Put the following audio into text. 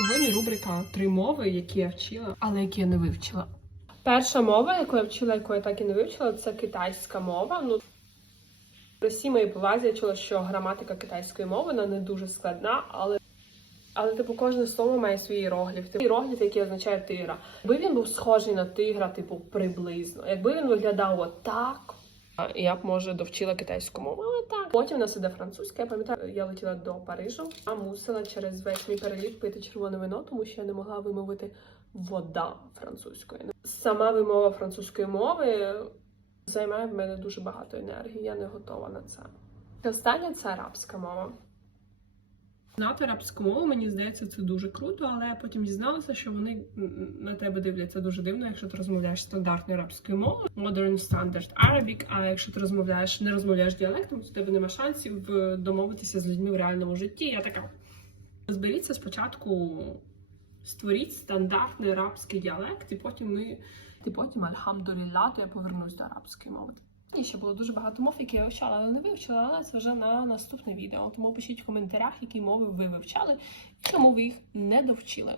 Сьогодні рубрика три мови, які я вчила, але які я не вивчила. Перша мова, яку я вчила, яку я так і не вивчила, це китайська мова. Ну при всій моїй повазі я чула, що граматика китайської мови вона не дуже складна, але але типу кожне слово має свій іерогліф. Типу іерогліф, який означає тигра. Якби він був схожий на тигра, типу приблизно. Якби він виглядав отак, я б може довчила китайську мову, але так. Потім у нас іде французька. Я пам'ятаю, я летіла до Парижу, а мусила через весь мій переліт пити червоне вино, тому що я не могла вимовити вода французькою. Сама вимова французької мови займає в мене дуже багато енергії. Я не готова на це. І Останнє це арабська мова. Знати арабську мову, мені здається, це дуже круто, але я потім дізналася, що вони на тебе дивляться дуже дивно, якщо ти розмовляєш стандартною арабською мовою, Modern Standard Arabic, а якщо ти розмовляєш, не розмовляєш діалектом, то в тебе нема шансів е, домовитися з людьми в реальному житті. Я така. Зберіться спочатку, створіть стандартний арабський діалект, і потім ми. І потім, альхамдулілла, то я повернусь до арабської мови. І ще було дуже багато мов, які я вивчала, але не вивчила, але це вже на наступне відео. Тому пишіть в коментарях, які мови ви вивчали і чому ви їх не довчили.